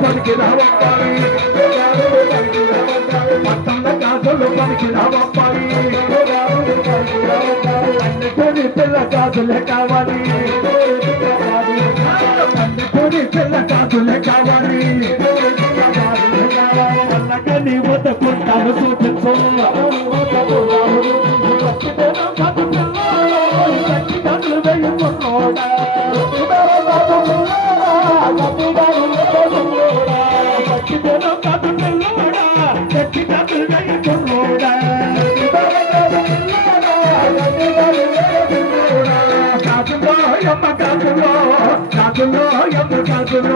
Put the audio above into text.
పనికి రావాలి పట్టణ కాదులు పనికి రావాలి అన్నిటిని పిల్ల కాదులే కావాలి అన్నిటిని పిల్ల కాదులే కావాలి అన్నగా నీ వద్దకుంటాను చూపించు కాదులో